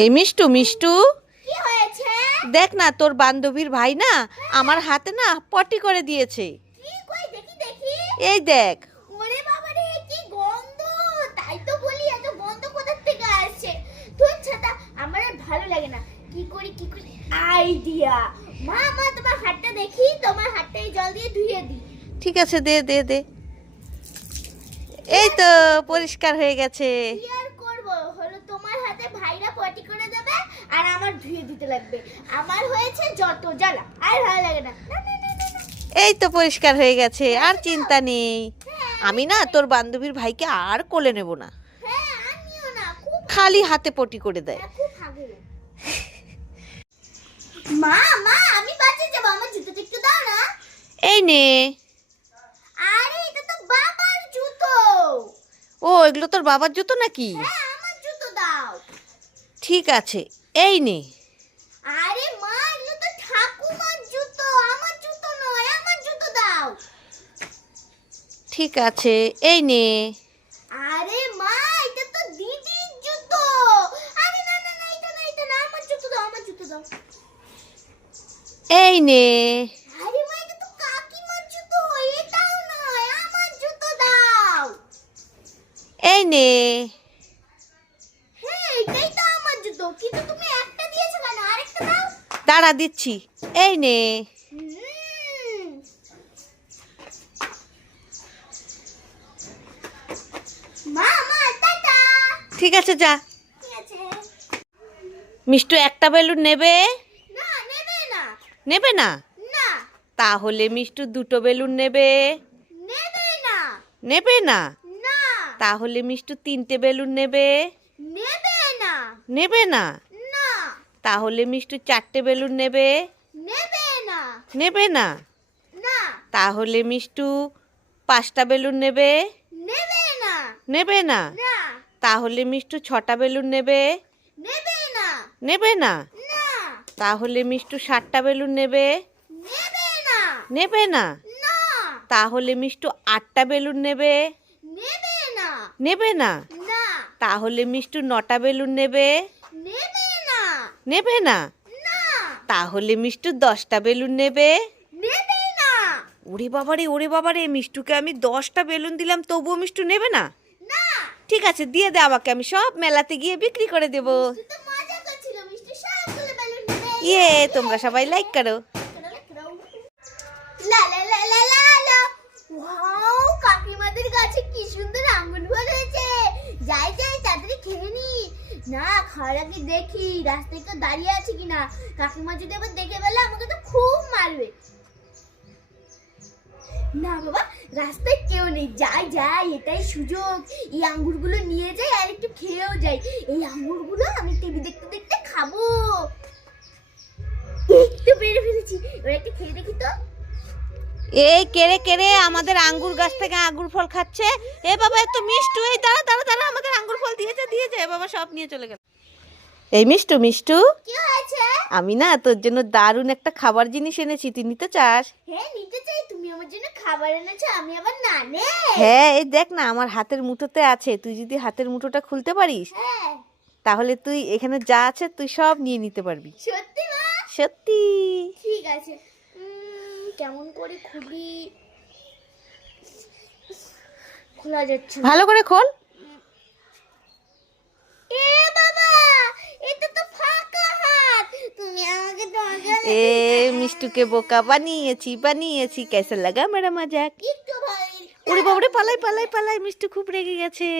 এই মিষ্টু মিষ্টু কি হয়েছে? দেখ না, তোর বান্ধবীর ভাই না আমার হাতে না পটি করে দিয়েছে। কি কই দেখি দেখি। এই দেখ। ওরে বাবা রে, কি গন্ধ! তাই তো বলি এত গন্ধ কোথা থেকে আসছে। তোর ছাতা আমার আর ভালো লাগে না। কি করি আইডিয়া। মা মা তোমার হাতটা দেখি, তোমার হাতটা এই জল দিয়ে ধুইয়ে দি। ঠিক আছে, দে দে দে। এই তো পরিষ্কার হয়ে গেছে। কি আর করব, হলো তোমার হাতে ভাইরা পটি করে দেবে আর আমার ধুইয়ে দিতে লাগবে। আমার হয়েছে যত জ্বালা, আর ভালো লাগে না। না না না না। এই তো পরিষ্কার হয়ে গেছে, আর চিন্তা নেই। আমি না তোর বান্ধবীর ভাইকে আর কোলে নেব না। হ্যাঁ আমিও না, খুব খালি হাতে পটি করে দেয়। খুব ভালো। মা মা আমি বাঁচে যাব, আমার জুতোটা একটু দাও না। এই নে। আরে এটা তো বাবার জুতো। ও, এগুলো তোর বাবার জুতো নাকি? হ্যাঁ আমার জুতো দাও। ঠিক আছে, এই নে। আরে মা এগুলো তো ঠাকুমার জুতো, আমার জুতো নয়, আমার জুতো দাও। ঠিক আছে, এই নে। আরে মা এটা তো দিদির জুতো। আরে না না না, এটা না, আমার জুতো দাও, আমার জুতো দাও। এই নে। আরে মা এটা তো কাকিমার জুতো, এটাও নয়, আমার জুতো দাও। এই নে। হ্যাঁ এটাই তো আমার জুতো, কিন্তু তুমি একটা দিয়েছো কেন? আরেকটা দাও। দাঁড়া দিচ্ছি। এই নে। হুম। মা মা টাটা। ঠিক আছে, যা। ঠিক আছে। মিষ্টু একটা বেলুন নেবে? না নেবে না। নেবে না? না তাহলে মিষ্টু দুটো বেলুন নেবে? নেবে না। নেবে না? না তাহলে মিষ্টু তিনটে বেলুন নেবে? নেবে না। নেবে না? না তাহলে মিষ্টু চারটে বেলুন নেবে? নেবে না। নেবে না? না তাহলে মিষ্টু পাঁচটা বেলুন নেবে? নেবে না। নেবে না? না তাহলে মিষ্টু ছটা বেলুন নেবে? নেবে না। নেবে না? না তাহলে মিষ্টু 7টা বেলুন নেবে? নেবে না। নেবে না? না তাহলে মিষ্টু 8টা বেলুন নেবে? নেবে না। নেবে না? না তাহলে মিষ্টু 9টা বেলুন নেবে? নেবে না। নেবে না? না তাহলে মিষ্টু 10টা বেলুন নেবে? নেবে না। ওরে বাবারে, মিষ্টুকে আমি 10টা বেলুন দিলাম, তবুও মিষ্টু নেবে না? না ঠিক আছে, দিয়ে দে আমাকে, আমি সব মেলাতে গিয়ে বিক্রি করে দেব। তুই তো মজা করছিল, মিষ্টি সবগুলো বেলুন নেবে। ইয়ে, তোমরা সবাই লাইক করো। লা লা লা লা লা লা। ওয়াও, কাকিমাদের গাছে কি সুন্দর আঙ্গুর ফল হয়েছে। যাই যাই তাড়াতাড়ি খেয়ে নি। না খাওয়ার আগে দেখি রাস্তায় কেউ দাঁড়িয়ে আছে কিনা। কাকিমা যদি আবার দেখে ফেলে আমাকে তো খুব মারবে। না বাবা, রাস্তায় কেউ নেই, যাই যাই, এটাই সুযোগ। এই আঙ্গুরগুলো নিয়ে যাই আর একটু খেয়েও যাই। এই আঙ্গুরগুলো আমি টিভি দেখতে দেখতে খাবো। একটু বেড়ে ফেলেছি, এবার একটু খেয়ে দেখি তো। এই কেড়ে কেড়ে আমাদের আঙ্গুর গাছ থেকে আঙ্গুর ফল খাচ্ছে। এ বাবা, এত মিষ্টু, এই দাঁড়া দাঁড়া দাঁড়া, আমাদের আঙ্গুর ফল দিয়েছে দিয়েছে। এ বাবা, সব নিয়ে চলে গেল। এই মিষ্টু মিষ্টু, কি হয়েছে? আমি না তোর জন্য দারুণ একটা খাবার জিনিস এনেছি, তুই নিতে চাস? হ্যাঁ নিতে চাই, তুমি আমার জন্য খাবার এনেছো, আমি আবার না নে। হ্যাঁ, এই দেখ না, আমার হাতের মুঠোতে আছে। তুই যদি হাতের মুঠোটা খুলতে পারিস, হ্যাঁ তাহলে তুই এখানে যা আছে তুই সব নিয়ে নিতে পারবি। সত্যি মা? সত্যি। ঠিক আছে। কেমন করে খুলি? খোলা যাচ্ছে না। ভালো করে খোল। এ বাবা, এটা তো ফাঁকা হাত। তুমি আমাকে দরজা এ মিষ্টুকে বোকা বানিয়েছি বানিয়েছি। কেসে লাগা মেরা মজাক? একটু ভালো। ওরে বাবারে, পালাই পালাই পালাই, মিষ্টু খুব রেগে গেছে।